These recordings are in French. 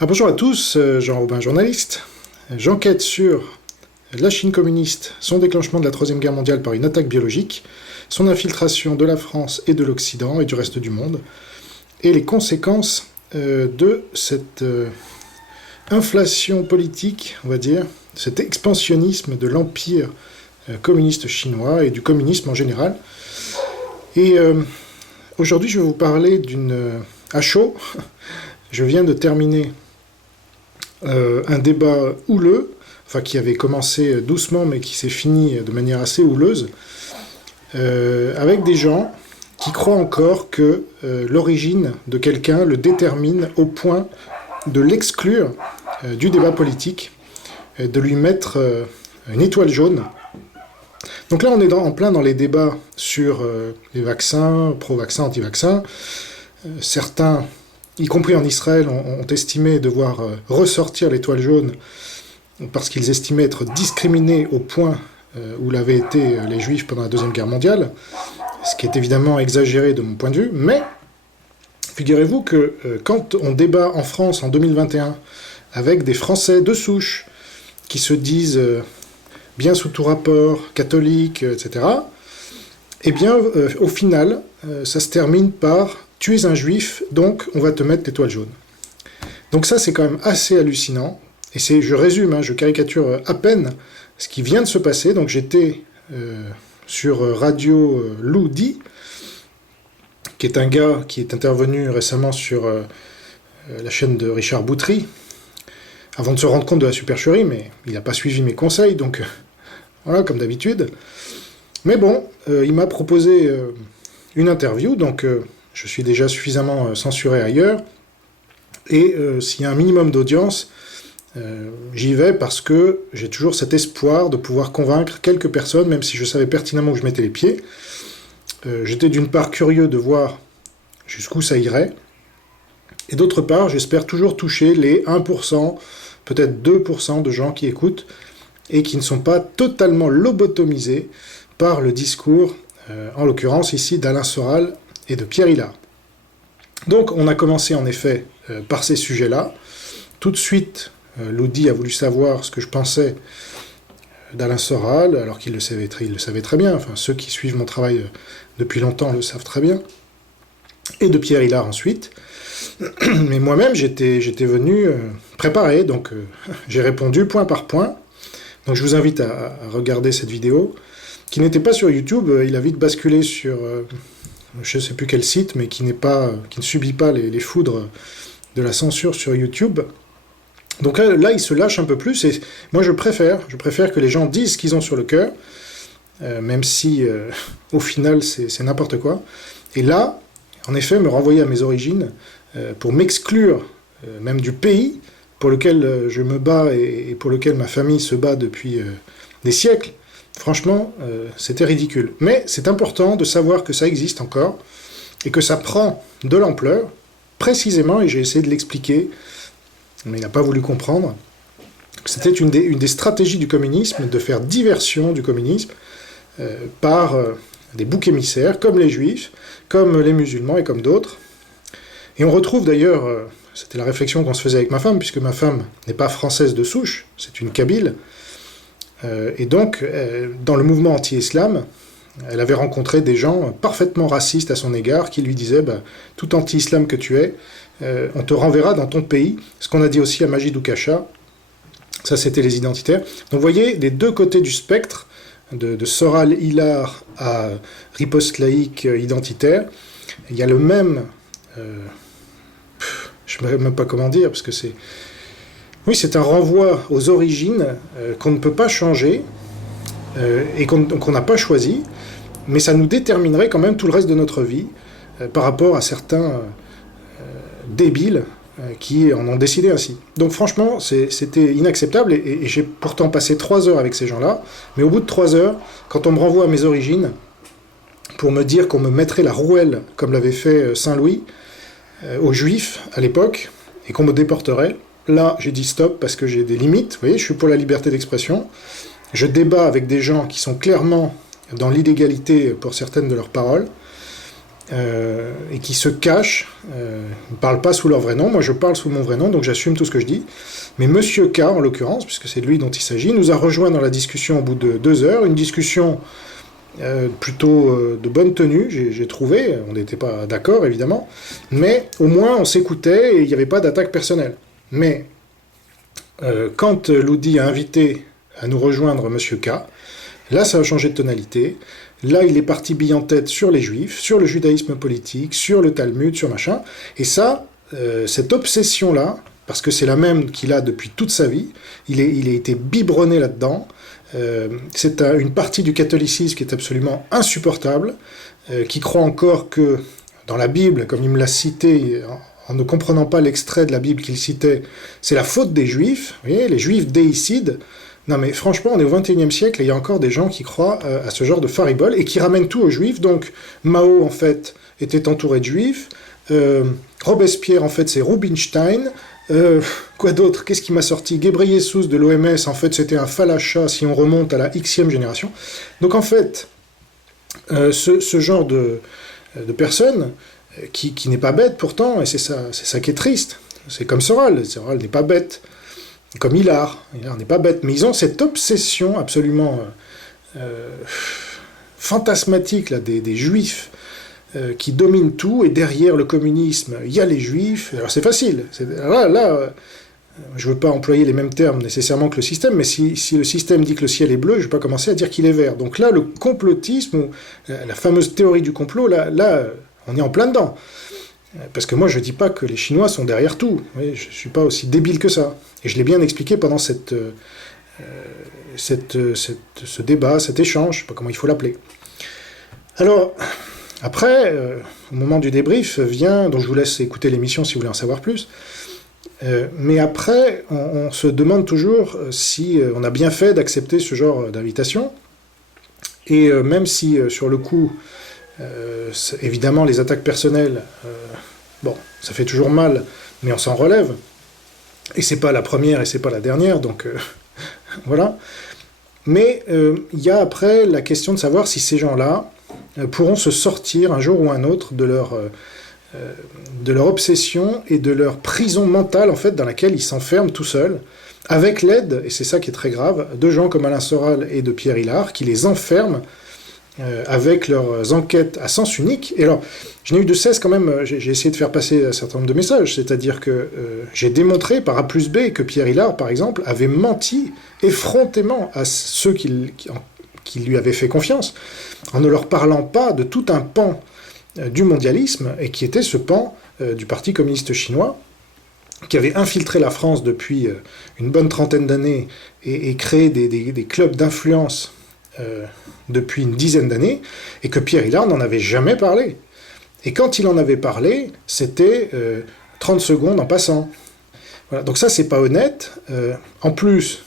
Bonjour à tous, Jean-Robin, journaliste. J'enquête sur la Chine communiste, son déclenchement de la Troisième Guerre mondiale par une attaque biologique, son infiltration de la France et de l'Occident et du reste du monde, et les conséquences de cette inflation politique, on va dire, cet expansionnisme de l'empire communiste chinois et du communisme en général. Et aujourd'hui, je vais vous parler à chaud. Je viens de terminer un débat houleux, enfin qui avait commencé doucement mais qui s'est fini de manière assez houleuse, avec des gens qui croient encore que l'origine de quelqu'un le détermine au point de l'exclure du débat politique, de lui mettre une étoile jaune. Donc là on est en plein dans les débats sur les vaccins, pro-vaccins, anti-vaccins. Certains, y compris en Israël, ont estimé devoir ressortir l'étoile jaune parce qu'ils estimaient être discriminés au point où l'avaient été les Juifs pendant la Deuxième Guerre mondiale, ce qui est évidemment exagéré de mon point de vue, mais figurez-vous que quand on débat en France en 2021 avec des Français de souche qui se disent bien sous tout rapport, catholiques, etc., eh bien, au final, ça se termine par « tu es un juif, donc on va te mettre l'étoile jaune ». Donc ça, c'est quand même assez hallucinant. Et je résume, je caricature à peine ce qui vient de se passer. Donc j'étais sur Radio Loudi, qui est un gars qui est intervenu récemment sur la chaîne de Richard Boutry, avant de se rendre compte de la supercherie, mais il n'a pas suivi mes conseils, donc voilà, comme d'habitude. Mais bon, il m'a proposé une interview, donc je suis déjà suffisamment censuré ailleurs, et s'il y a un minimum d'audience, j'y vais parce que j'ai toujours cet espoir de pouvoir convaincre quelques personnes, même si je savais pertinemment où je mettais les pieds. J'étais d'une part curieux de voir jusqu'où ça irait, et d'autre part, j'espère toujours toucher les 1%, peut-être 2% de gens qui écoutent, et qui ne sont pas totalement lobotomisés par le discours, en l'occurrence ici d'Alain Soral et de Pierre Hilard. Donc on a commencé en effet par ces sujets-là. Tout de suite, Loudi a voulu savoir ce que je pensais d'Alain Soral, alors qu'il le savait très bien, enfin ceux qui suivent mon travail depuis longtemps le savent très bien, et de Pierre Hilard ensuite. Mais moi-même, j'étais venu préparé, donc j'ai répondu point par point. Donc je vous invite à regarder cette vidéo, qui n'était pas sur YouTube, il a vite basculé sur je ne sais plus quel site, mais qui ne subit pas les foudres de la censure sur YouTube. Donc là, il se lâche un peu plus, et moi je préfère que les gens disent ce qu'ils ont sur le cœur, même si au final c'est n'importe quoi. Et là, en effet, me renvoyer à mes origines, pour m'exclure même du pays pour lequel je me bats et pour lequel ma famille se bat depuis des siècles, franchement, c'était ridicule. Mais c'est important de savoir que ça existe encore, et que ça prend de l'ampleur, précisément, et j'ai essayé de l'expliquer, mais il n'a pas voulu comprendre. C'était une des stratégies du communisme, de faire diversion du communisme par des boucs émissaires, comme les juifs, comme les musulmans et comme d'autres. Et on retrouve d'ailleurs, c'était la réflexion qu'on se faisait avec ma femme, puisque ma femme n'est pas française de souche, c'est une Kabyle, et donc dans le mouvement anti-islam, elle avait rencontré des gens parfaitement racistes à son égard, qui lui disaient tout anti-islam que tu es, on te renverra dans ton pays, ce qu'on a dit aussi à Majid Oukacha, ça c'était les identitaires. Donc vous voyez, des deux côtés du spectre, de Soral Hilard à riposte laïque identitaire, il y a le même... je ne sais même pas comment dire, parce que c'est... Oui, c'est un renvoi aux origines qu'on ne peut pas changer, et qu'on n'a pas choisi, mais ça nous déterminerait quand même tout le reste de notre vie, par rapport à certains débiles qui en ont décidé ainsi. Donc franchement, c'était inacceptable, et j'ai pourtant passé 3 heures avec ces gens-là, mais au bout de 3 heures, quand on me renvoie à mes origines, pour me dire qu'on me mettrait la rouelle, comme l'avait fait Saint-Louis, aux Juifs à l'époque, et qu'on me déporterait, là j'ai dit stop, parce que j'ai des limites, vous voyez, je suis pour la liberté d'expression, je débat avec des gens qui sont clairement dans l'illégalité pour certaines de leurs paroles, et qui se cachent, ils ne parlent pas sous leur vrai nom, moi je parle sous mon vrai nom, donc j'assume tout ce que je dis. Mais Monsieur K, en l'occurrence, puisque c'est de lui dont il s'agit, nous a rejoint dans la discussion au bout de 2 heures, une discussion plutôt de bonne tenue, j'ai trouvé, on n'était pas d'accord évidemment, mais au moins on s'écoutait et il n'y avait pas d'attaque personnelle. Mais quand Ludi a invité à nous rejoindre Monsieur K, là ça a changé de tonalité, là il est parti bille en tête sur les juifs, sur le judaïsme politique, sur le Talmud, sur machin, et ça, cette obsession-là, parce que c'est la même qu'il a depuis toute sa vie, il a été biberonné là-dedans. C'est une partie du catholicisme qui est absolument insupportable, qui croit encore que dans la Bible, comme il me l'a cité, en ne comprenant pas l'extrait de la Bible qu'il citait, c'est la faute des Juifs, vous voyez, les Juifs déicident. Non mais franchement, on est au XXIe siècle et il y a encore des gens qui croient à ce genre de faribole et qui ramènent tout aux Juifs. Donc Mao, en fait, était entouré de Juifs, Robespierre, en fait, c'est Rubinstein. Quoi d'autre? Qu'est-ce qui m'a sorti? Ghebreyesus de l'OMS, en fait, c'était un falacha si on remonte à la Xème génération. Donc, en fait, ce genre de personne, qui n'est pas bête pourtant, et c'est ça qui est triste. C'est comme Soral n'est pas bête. Comme Hilar n'est pas bête. Mais ils ont cette obsession absolument fantasmatique là, des juifs, qui domine tout, et derrière le communisme, il y a les juifs. Alors c'est facile. Là, je ne veux pas employer les mêmes termes nécessairement que le système, mais si le système dit que le ciel est bleu, je ne vais pas commencer à dire qu'il est vert. Donc là, le complotisme, ou la fameuse théorie du complot, là, on est en plein dedans. Parce que moi, je ne dis pas que les Chinois sont derrière tout. Je ne suis pas aussi débile que ça. Et je l'ai bien expliqué pendant ce débat, cet échange, je ne sais pas comment il faut l'appeler. Alors, après, au moment du débrief vient, donc je vous laisse écouter l'émission si vous voulez en savoir plus, mais après, on se demande toujours si on a bien fait d'accepter ce genre d'invitation, et même si sur le coup, évidemment les attaques personnelles, bon, ça fait toujours mal, mais on s'en relève, et c'est pas la première et c'est pas la dernière, donc voilà. Mais il y a après la question de savoir si ces gens-là pourront se sortir un jour ou un autre de leur obsession et de leur prison mentale, en fait, dans laquelle ils s'enferment tout seuls, avec l'aide, et c'est ça qui est très grave, de gens comme Alain Soral et de Pierre Hilard, qui les enferment avec leurs enquêtes à sens unique. Et alors, je n'ai eu de cesse quand même, j'ai essayé de faire passer un certain nombre de messages, c'est-à-dire que j'ai démontré par A plus B que Pierre Hilard, par exemple, avait menti effrontément à ceux qui lui avaient fait confiance, en ne leur parlant pas de tout un pan du mondialisme, et qui était ce pan du Parti communiste chinois, qui avait infiltré la France depuis une bonne trentaine d'années, et créé des clubs d'influence depuis une dizaine d'années, et que Pierre Hilard n'en avait jamais parlé. Et quand il en avait parlé, c'était 30 secondes en passant. Voilà, donc ça, c'est pas honnête. En plus,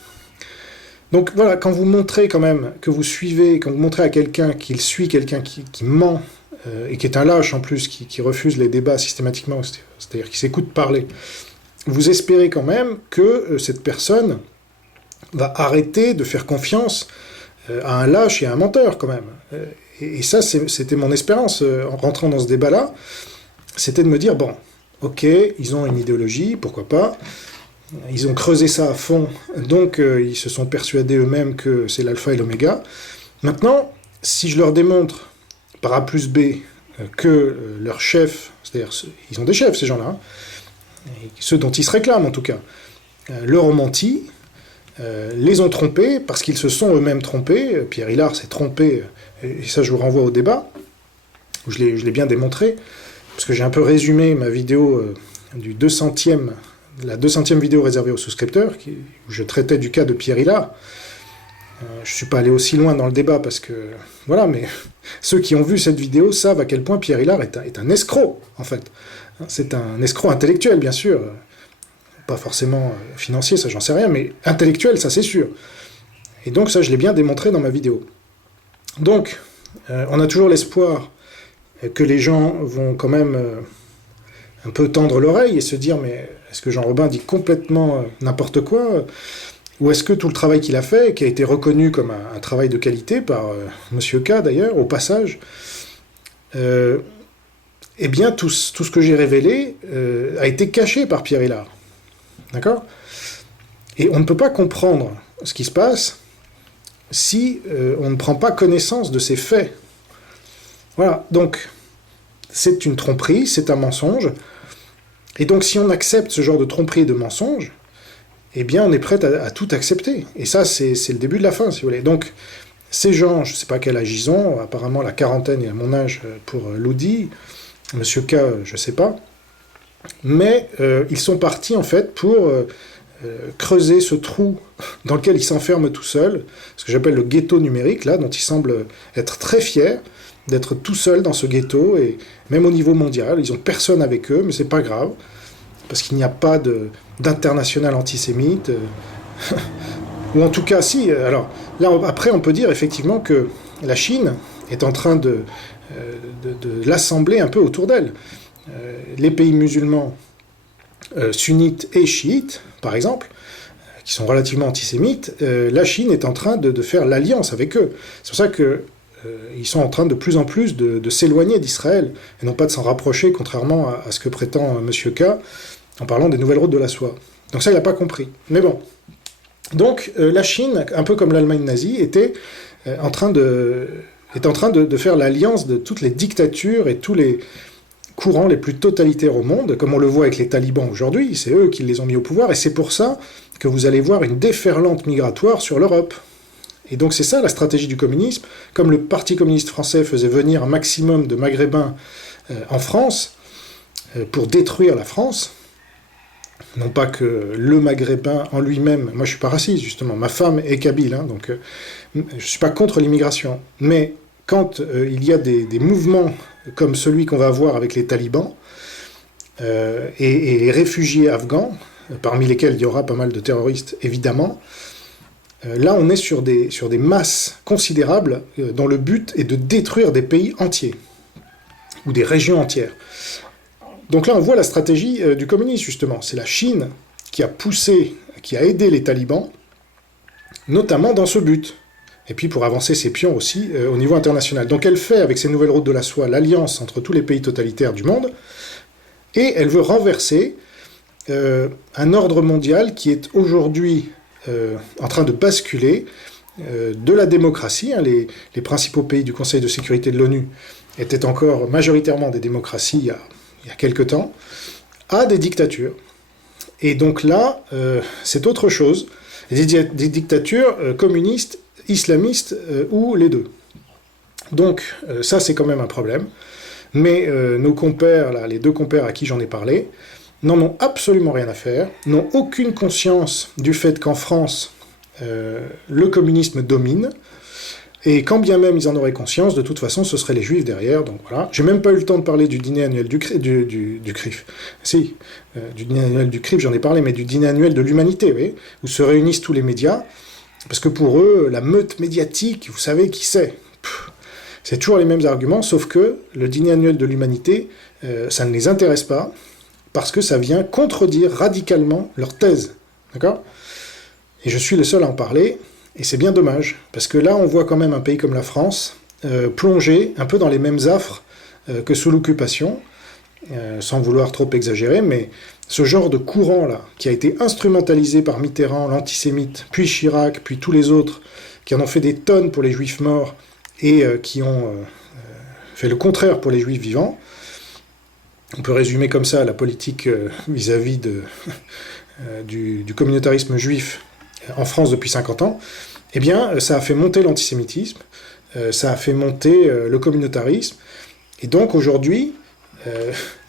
donc voilà, quand vous montrez quand même que vous suivez, quand vous montrez à quelqu'un qu'il suit quelqu'un qui ment, et qui est un lâche en plus, qui refuse les débats systématiquement, c'est-à-dire qui s'écoute parler, vous espérez quand même que cette personne va arrêter de faire confiance à un lâche et à un menteur quand même. Et ça, c'était mon espérance en rentrant dans ce débat-là, c'était de me dire, bon, ok, ils ont une idéologie, pourquoi pas, ils ont creusé ça à fond, donc ils se sont persuadés eux-mêmes que c'est l'alpha et l'oméga. Maintenant, si je leur démontre par A plus B que leur chef, c'est-à-dire ils ont des chefs ces gens-là, ceux dont ils se réclament en tout cas, leur ont menti, les ont trompés parce qu'ils se sont eux-mêmes trompés. Pierre Hilard s'est trompé, et ça je vous renvoie au débat, où je l'ai bien démontré, parce que j'ai un peu résumé ma vidéo la 200e vidéo réservée aux souscripteurs, où je traitais du cas de Pierre Hilard. Je ne suis pas allé aussi loin dans le débat, parce que, voilà, mais ceux qui ont vu cette vidéo savent à quel point Pierre Hilard est un escroc, en fait. C'est un escroc intellectuel, bien sûr, pas forcément financier, ça j'en sais rien, mais intellectuel, ça c'est sûr. Et donc ça, je l'ai bien démontré dans ma vidéo. Donc, on a toujours l'espoir que les gens vont quand même un peu tendre l'oreille et se dire, mais est-ce que Jean Robin dit complètement n'importe quoi, ou est-ce que tout le travail qu'il a fait, qui a été reconnu comme un travail de qualité par Monsieur K d'ailleurs, au passage, eh bien tout ce que j'ai révélé a été caché par Pierre Hillard. D'accord ? Et on ne peut pas comprendre ce qui se passe si on ne prend pas connaissance de ces faits. Voilà, donc c'est une tromperie, c'est un mensonge, et donc si on accepte ce genre de tromperie et de mensonge, eh bien on est prêt à tout accepter. Et ça, c'est le début de la fin, si vous voulez. Donc, ces gens, je ne sais pas quel âge ils ont, apparemment la quarantaine est à mon âge pour Lodi, Monsieur K, je ne sais pas, mais ils sont partis en fait pour creuser ce trou dans lequel ils s'enferment tout seuls, ce que j'appelle le ghetto numérique, là, dont ils semblent être très fiers, d'être tout seuls dans ce ghetto, et même au niveau mondial, ils n'ont personne avec eux, mais c'est pas grave, parce qu'il n'y a pas d'international antisémite, ou en tout cas, si, alors, là, après, on peut dire effectivement que la Chine est en train de l'assembler un peu autour d'elle. Les pays musulmans sunnites et chiites, par exemple, qui sont relativement antisémites, la Chine est en train de faire l'alliance avec eux. C'est pour ça que ils sont en train de plus en plus de s'éloigner d'Israël, et non pas de s'en rapprocher, contrairement à ce que prétend M. K, en parlant des nouvelles routes de la soie. Donc ça, il n'a pas compris. Mais bon. Donc la Chine, un peu comme l'Allemagne nazie, était en train de faire l'alliance de toutes les dictatures et tous les courants les plus totalitaires au monde, comme on le voit avec les talibans aujourd'hui, c'est eux qui les ont mis au pouvoir, et c'est pour ça que vous allez voir une déferlante migratoire sur l'Europe. Et donc c'est ça la stratégie du communisme. Comme le Parti communiste français faisait venir un maximum de Maghrébins en France pour détruire la France, non pas que le Maghrébin en lui-même, moi je suis pas raciste justement, ma femme est kabyle, hein, donc je suis pas contre l'immigration, mais quand il y a des mouvements comme celui qu'on va avoir avec les talibans et les réfugiés afghans, parmi lesquels il y aura pas mal de terroristes évidemment, là, on est sur des masses considérables dont le but est de détruire des pays entiers, ou des régions entières. Donc là, on voit la stratégie du communisme, justement. C'est la Chine qui a poussé, qui a aidé les talibans, notamment dans ce but. Et puis pour avancer ses pions aussi au niveau international. Donc elle fait, avec ses nouvelles routes de la soie, l'alliance entre tous les pays totalitaires du monde, et elle veut renverser un ordre mondial qui est aujourd'hui en train de basculer de la démocratie. Hein, les principaux pays du Conseil de sécurité de l'ONU étaient encore majoritairement des démocraties il y a quelque temps, à des dictatures. Et donc là, c'est autre chose. Des dictatures communistes, islamistes ou les deux. Donc ça, c'est quand même un problème. Mais nos compères, là, les deux compères à qui j'en ai parlé, n'en ont absolument rien à faire, n'ont aucune conscience du fait qu'en France, le communisme domine, et quand bien même ils en auraient conscience, de toute façon, ce seraient les juifs derrière, donc voilà. J'ai même pas eu le temps de parler du dîner annuel du CRIF. Si, du dîner annuel du CRIF, j'en ai parlé, mais du dîner annuel de l'humanité, vous voyez, où se réunissent tous les médias, parce que pour eux, la meute médiatique, vous savez qui c'est. C'est toujours les mêmes arguments, sauf que le dîner annuel de l'humanité, ça ne les intéresse pas, parce que ça vient contredire radicalement leur thèse, d'accord ? Et je suis le seul à en parler, et c'est bien dommage, parce que là on voit quand même un pays comme la France plonger un peu dans les mêmes affres que sous l'occupation, sans vouloir trop exagérer, mais ce genre de courant-là, qui a été instrumentalisé par Mitterrand, l'antisémite, puis Chirac, puis tous les autres, qui en ont fait des tonnes pour les juifs morts, et qui ont fait le contraire pour les juifs vivants. On peut résumer comme ça la politique vis-à-vis du communautarisme juif en France depuis 50 ans, eh bien, ça a fait monter l'antisémitisme, ça a fait monter le communautarisme, et donc aujourd'hui,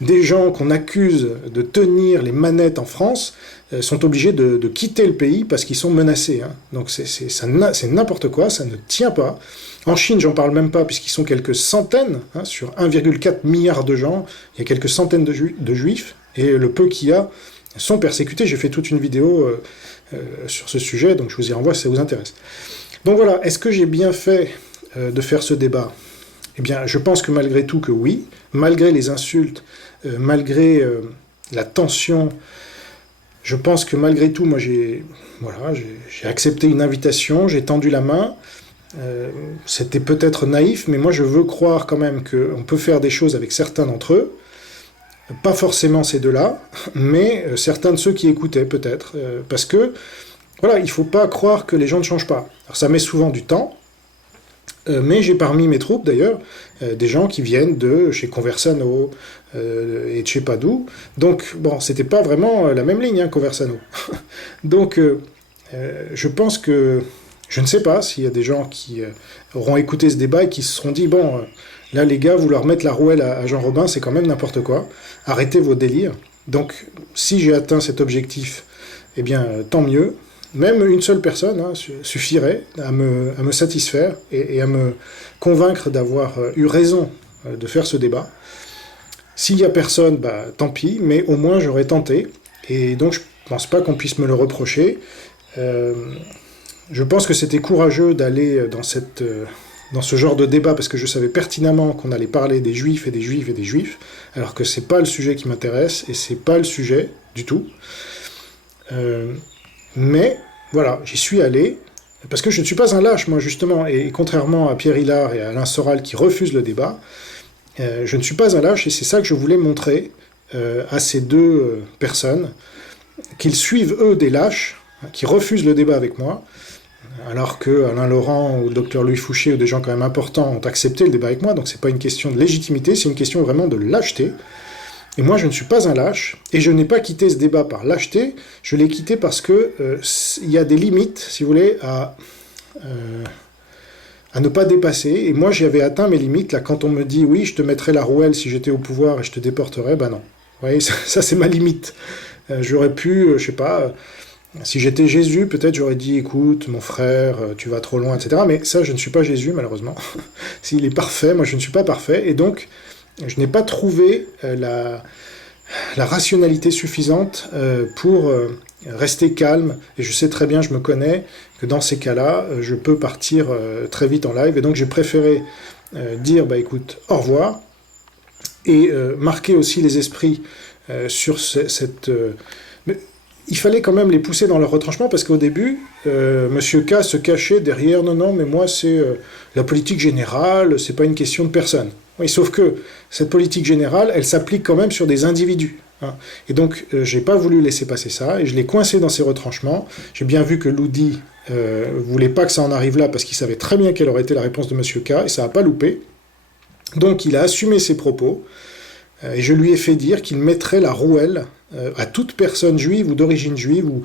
des gens qu'on accuse de tenir les manettes en France sont obligés de quitter le pays parce qu'ils sont menacés. Hein. Donc c'est n'importe quoi, ça ne tient pas. En Chine, j'en parle même pas, puisqu'ils sont quelques centaines, hein, sur 1,4 milliard de gens, il y a quelques centaines de juifs, et le peu qu'il y a sont persécutés. J'ai fait toute une vidéo sur ce sujet, donc je vous y renvoie si ça vous intéresse. Donc voilà, est-ce que j'ai bien fait de faire ce débat ? Eh bien, je pense que malgré tout que oui, malgré les insultes, malgré la tension, je pense que malgré tout, moi j'ai accepté une invitation, j'ai tendu la main. C'était peut-être naïf, mais moi je veux croire quand même qu'on peut faire des choses avec certains d'entre eux, Pas forcément ces deux-là, mais certains de ceux qui écoutaient peut-être, parce que, voilà, il ne faut pas croire que les gens ne changent pas. Alors ça met souvent du temps, mais j'ai parmi mes troupes d'ailleurs des gens qui viennent de chez Conversano et de chez pas d'où. Donc bon, c'était pas vraiment la même ligne, hein, Conversano. Donc je pense que je ne sais pas s'il y a des gens qui auront écouté ce débat et qui se seront dit bon, là les gars, vouloir mettre la rouelle à Jean Robin, c'est quand même n'importe quoi. Arrêtez vos délires. Donc si j'ai atteint cet objectif, eh bien tant mieux. Même une seule personne suffirait à me satisfaire et à me convaincre d'avoir eu raison de faire ce débat. S'il n'y a personne, bah, tant pis, mais au moins j'aurais tenté. Et donc je ne pense pas qu'on puisse me le reprocher. Je pense que c'était courageux d'aller dans ce genre de débat, parce que je savais pertinemment qu'on allait parler des juifs et des juifs et des juifs, alors que c'est pas le sujet qui m'intéresse, et c'est pas le sujet du tout. Mais voilà, j'y suis allé, parce que je ne suis pas un lâche, moi, justement, et contrairement à Pierre Hilard et à Alain Soral qui refusent le débat, je ne suis pas un lâche, et c'est ça que je voulais montrer à ces deux personnes, qu'ils suivent, eux, des lâches, qui refusent le débat avec moi, alors que Alain Laurent ou le docteur Louis Fouché ou des gens quand même importants ont accepté le débat avec moi, donc c'est pas une question de légitimité, c'est une question vraiment de lâcheté. Et moi, je ne suis pas un lâche, et je n'ai pas quitté ce débat par lâcheté, je l'ai quitté parce que il y a des limites, si vous voulez, à ne pas dépasser. Et moi, j'avais atteint mes limites. Là, quand on me dit, oui, je te mettrais la rouelle si j'étais au pouvoir et je te déporterais, ben non. Vous voyez, ça c'est ma limite. J'aurais pu, je sais pas, si j'étais Jésus, peut-être j'aurais dit, écoute, mon frère, tu vas trop loin, etc. Mais ça, je ne suis pas Jésus, malheureusement. S'il est parfait, moi je ne suis pas parfait, et donc je n'ai pas trouvé la rationalité suffisante pour rester calme, et je sais très bien, je me connais, que dans ces cas-là, je peux partir très vite en live, et donc j'ai préféré dire, bah écoute, au revoir, et marquer aussi les esprits sur cette... il fallait quand même les pousser dans leur retranchement, parce qu'au début, Monsieur K se cachait derrière « Non, mais moi, c'est la politique générale, c'est pas une question de personne ». Oui, sauf que cette politique générale, elle s'applique quand même sur des individus. Hein. Et donc, j'ai pas voulu laisser passer ça, et je l'ai coincé dans ses retranchements. J'ai bien vu que Loudi voulait pas que ça en arrive là, parce qu'il savait très bien quelle aurait été la réponse de Monsieur K, et ça a pas loupé. Donc, il a assumé ses propos, et je lui ai fait dire qu'il mettrait la rouelle à toute personne juive ou d'origine juive, ou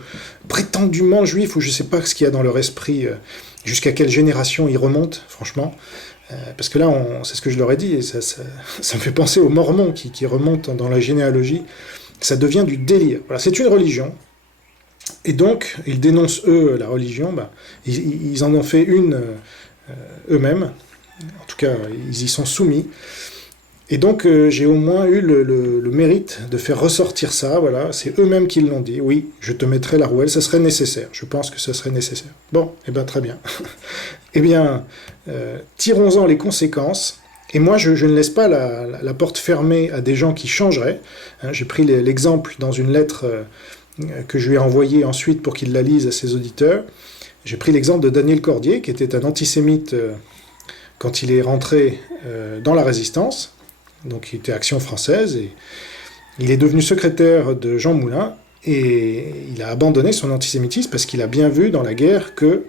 prétendument juif, ou je sais pas ce qu'il y a dans leur esprit, jusqu'à quelle génération ils remontent, franchement. Parce que là, c'est ce que je leur ai dit, et ça me fait penser aux Mormons qui remontent dans la généalogie. Ça devient du délire. Voilà, c'est une religion, et donc, ils dénoncent, eux, la religion, bah, ils en ont fait une eux-mêmes, en tout cas, ils y sont soumis. Et donc, j'ai au moins eu le mérite de faire ressortir ça, voilà, c'est eux-mêmes qui l'ont dit, oui, je te mettrai la rouelle, ça serait nécessaire, je pense que ça serait nécessaire. Bon, eh bien, très bien. Eh bien, tirons-en les conséquences, et moi, je ne laisse pas la porte fermée à des gens qui changeraient. Hein, j'ai pris l'exemple dans une lettre que je lui ai envoyée ensuite pour qu'il la lise à ses auditeurs. J'ai pris l'exemple de Daniel Cordier, qui était un antisémite quand il est rentré dans la Résistance, donc il était Action française, et il est devenu secrétaire de Jean Moulin, et il a abandonné son antisémitisme parce qu'il a bien vu dans la guerre que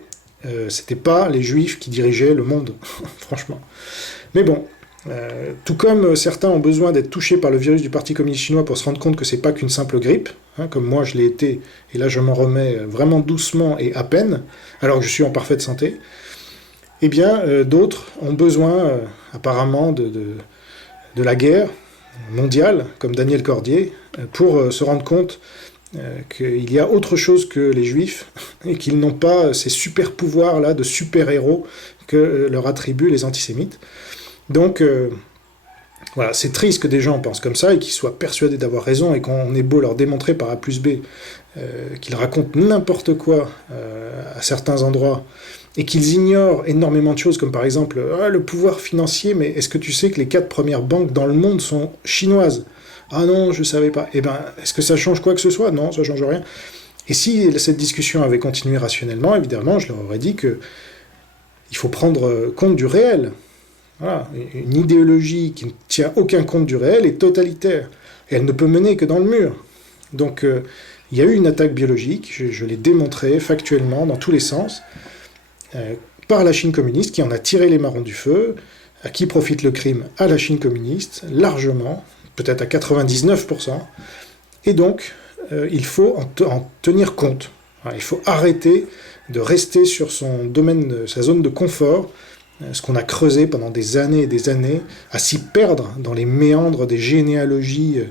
c'était pas les juifs qui dirigeaient le monde, franchement. Mais bon, tout comme certains ont besoin d'être touchés par le virus du Parti communiste chinois pour se rendre compte que c'est pas qu'une simple grippe, hein, comme moi je l'ai été, et là je m'en remets vraiment doucement et à peine, alors que je suis en parfaite santé, eh bien d'autres ont besoin apparemment de la guerre mondiale, comme Daniel Cordier, pour se rendre compte qu'il y a autre chose que les juifs, et qu'ils n'ont pas ces super pouvoirs-là de super-héros que leur attribuent les antisémites. Donc, voilà, c'est triste que des gens pensent comme ça, et qu'ils soient persuadés d'avoir raison, et qu'on ait beau leur démontrer par A plus B qu'ils racontent n'importe quoi à certains endroits, et qu'ils ignorent énormément de choses, comme par exemple le pouvoir financier, mais est-ce que tu sais que les 4 premières banques dans le monde sont chinoises ? Ah non, je savais pas. Eh ben, est-ce que ça change quoi que ce soit ? Non, ça change rien. Et si cette discussion avait continué rationnellement, évidemment, je leur aurais dit que il faut prendre compte du réel. Voilà. Une idéologie qui ne tient aucun compte du réel est totalitaire. et elle ne peut mener que dans le mur. Donc il y a eu une attaque biologique, je l'ai démontré factuellement dans tous les sens, par la Chine communiste qui en a tiré les marrons du feu. À qui profite le crime? À la Chine communiste, largement, peut-être à 99%. Et donc, il faut en tenir compte. Il faut arrêter de rester sur son domaine, sa zone de confort, ce qu'on a creusé pendant des années et des années, à s'y perdre dans les méandres des généalogies,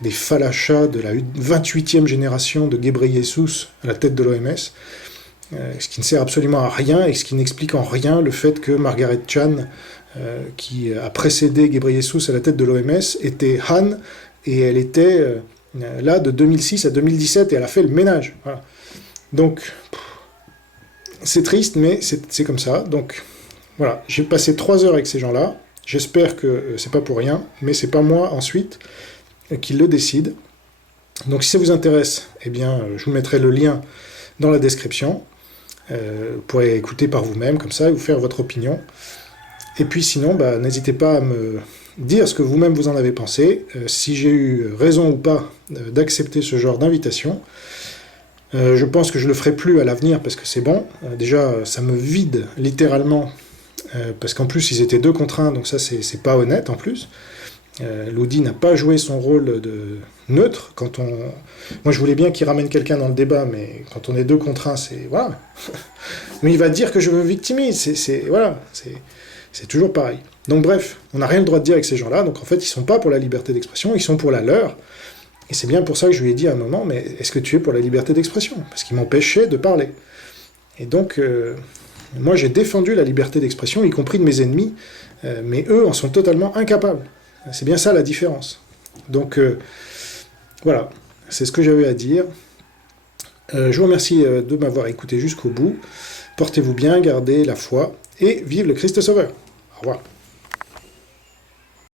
des falachas de la 28e génération de Ghebreyesus à la tête de l'OMS, ce qui ne sert absolument à rien et ce qui n'explique en rien le fait que Margaret Chan, qui a précédé Ghebreyesus à la tête de l'OMS, était Han, et elle était là de 2006 à 2017, et elle a fait le ménage. Voilà. Donc, c'est triste, mais c'est comme ça. Donc, voilà, j'ai passé 3 heures avec ces gens-là. J'espère que c'est pas pour rien, mais c'est pas moi, ensuite, qui le décide. Donc, si ça vous intéresse, eh bien, je vous mettrai le lien dans la description. Vous pourrez écouter par vous-même, comme ça, et vous faire votre opinion. Et puis sinon, n'hésitez pas à me dire ce que vous-même vous en avez pensé, si j'ai eu raison ou pas d'accepter ce genre d'invitation. Je pense que je le ferai plus à l'avenir parce que c'est bon. Déjà, ça me vide littéralement, parce qu'en plus ils étaient 2 contre 1, donc ça c'est pas honnête en plus. Lodi n'a pas joué son rôle de neutre. Moi je voulais bien qu'il ramène quelqu'un dans le débat, mais quand on est 2 contre 1, c'est... Voilà. Mais il va dire que je me victimise, voilà, c'est toujours pareil. Donc bref, on n'a rien le droit de dire avec ces gens-là, donc en fait ils sont pas pour la liberté d'expression, ils sont pour la leur, et c'est bien pour ça que je lui ai dit à un moment, mais est-ce que tu es pour la liberté d'expression? Parce qu'ils m'empêchaient de parler. Et donc, moi j'ai défendu la liberté d'expression, y compris de mes ennemis, mais eux en sont totalement incapables. C'est bien ça la différence. Donc voilà, c'est ce que j'avais à dire. Je vous remercie de m'avoir écouté jusqu'au bout. Portez-vous bien, gardez la foi, et vive le Christ Sauveur. Au revoir.